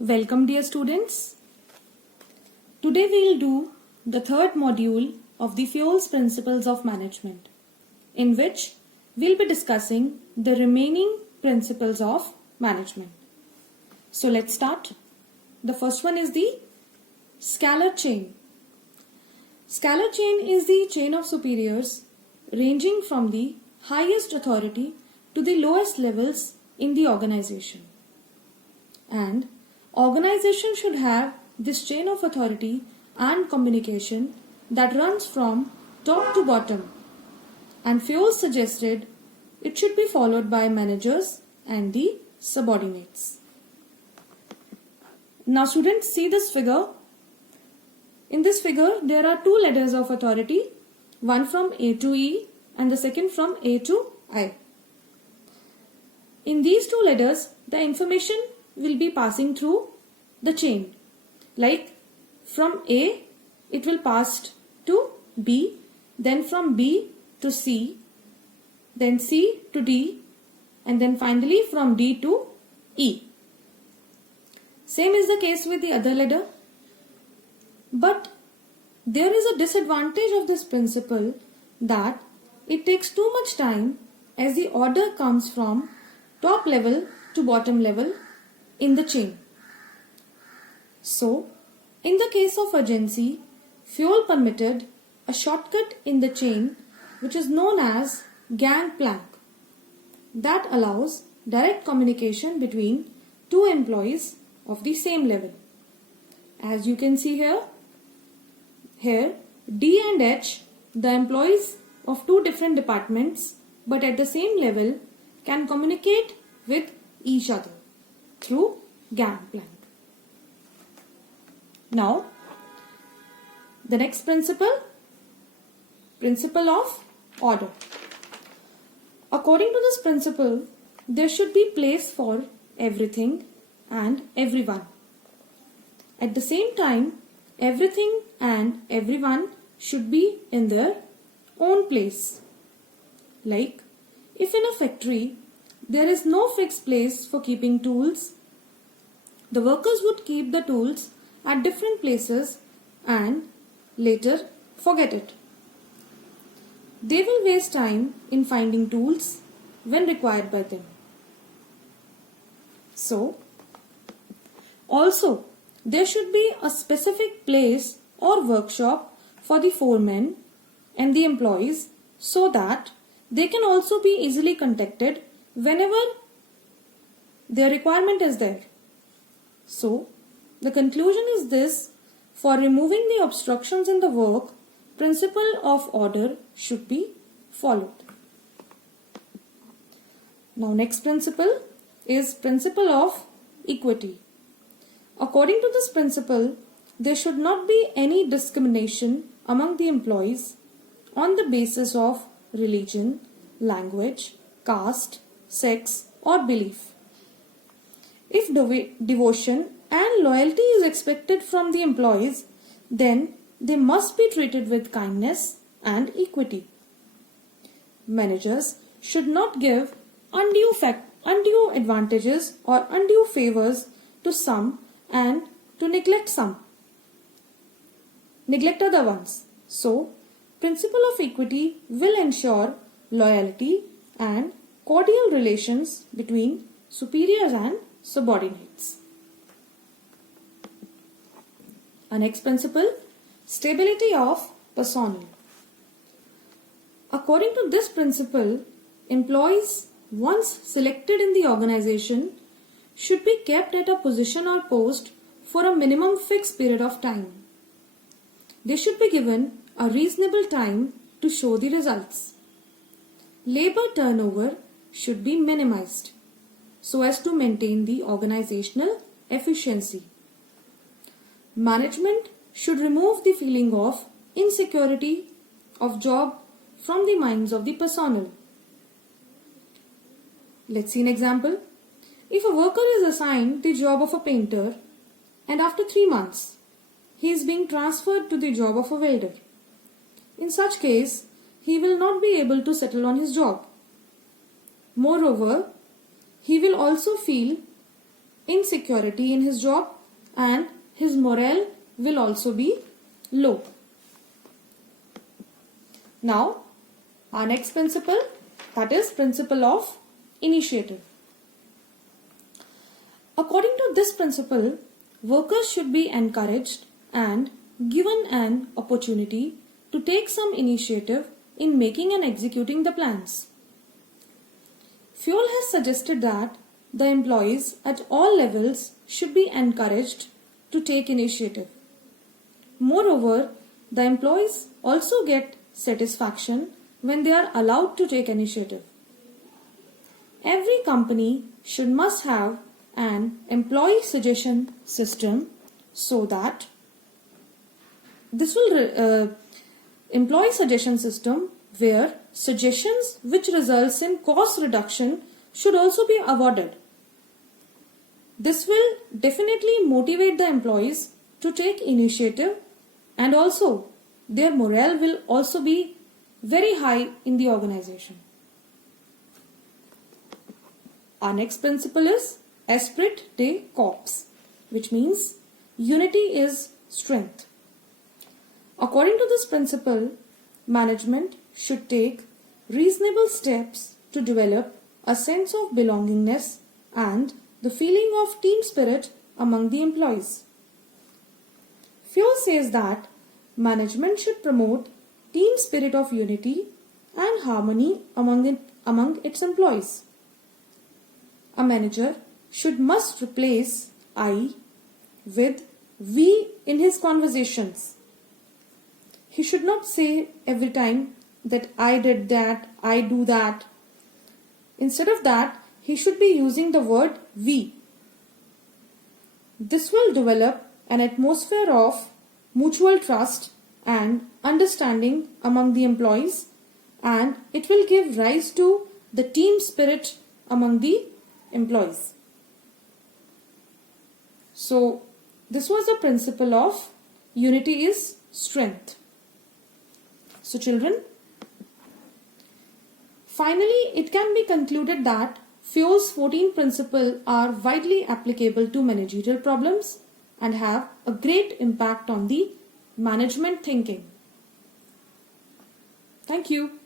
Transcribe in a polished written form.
Welcome dear students. Today we will do the third module of the FUELS Principles of Management, in which we will be discussing the remaining principles of management. So let's start. The first one is the scalar chain. Scalar chain is the chain of superiors ranging from the highest authority to the lowest levels in the organization. And organization should have this chain of authority and communication that runs from top to bottom, and FUELS suggested it should be followed by managers and the subordinates. Now students, see this figure. In this figure there are two ladders of authority, one from A to E and the second from A to I. In these two ladders the information will be passing through the chain. Like from A it will pass to B, then from B to C, then C to D, and then finally from D to E. Same is the case with the other ladder. But there is a disadvantage of this principle, that it takes too much time as the order comes from top level to bottom level in the chain. So, in the case of urgency, FUEL permitted a shortcut in the chain which is known as gangplank, that allows direct communication between two employees of the same level. As you can see here D and H, the employees of two different departments but at the same level, can communicate with each other through gangplank. Now, the next principle of order. According to this principle, there should be place for everything and everyone. At the same time, everything and everyone should be in their own place. Like, if in a factory there is no fixed place for keeping tools, the workers would keep the tools at different places and later forget it. They will waste time in finding tools when required by them. So, also there should be a specific place or workshop for the foremen and the employees, so that they can also be easily contacted whenever their requirement is there. So, the conclusion is this: for removing the obstructions in the work, principle of order should be followed. Now, next principle is principle of equity. According to this principle, there should not be any discrimination among the employees on the basis of religion, language, caste, sex, or belief. If devotion and loyalty is expected from the employees, then they must be treated with kindness and equity. Managers should not give undue advantages or undue favors to some and to neglect other ones. So, principle of equity will ensure loyalty and cordial relations between superiors and subordinates. Our next principle, stability of personnel. According to this principle, employees once selected in the organization should be kept at a position or post for a minimum fixed period of time. They should be given a reasonable time to show the results. Labor turnover should be minimized so as to maintain the organizational efficiency. Management should remove the feeling of insecurity of job from the minds of the personnel. Let's see an example. If a worker is assigned the job of a painter and after 3 months he is being transferred to the job of a welder, in such case he will not be able to settle on his job. Moreover, he will also feel insecurity in his job and his morale will also be low. Now, our next principle, that is principle of initiative. According to this principle, workers should be encouraged and given an opportunity to take some initiative in making and executing the plans. Fuel has suggested that the employees at all levels should be encouraged to take initiative. Moreover, the employees also get satisfaction when they are allowed to take initiative. Every company must have an employee suggestion system so that this will employee suggestion system where suggestions which results in cost reduction should also be awarded. This will definitely motivate the employees to take initiative, and also their morale will also be very high in the organization. Our next principle is Esprit de Corps, which means unity is strength. According to this principle, management should take reasonable steps to develop a sense of belongingness and the feeling of team spirit among the employees. Fuel says that management should promote team spirit of unity and harmony among its employees. A manager must replace I with we in his conversations. He should not say every time that I did that, I do that. Instead of that, he should be using the word we. This will develop an atmosphere of mutual trust and understanding among the employees, and it will give rise to the team spirit among the employees. So, this was the principle of unity is strength. So, children, finally, it can be concluded that Fuel's 14 principles are widely applicable to managerial problems and have a great impact on the management thinking. Thank you.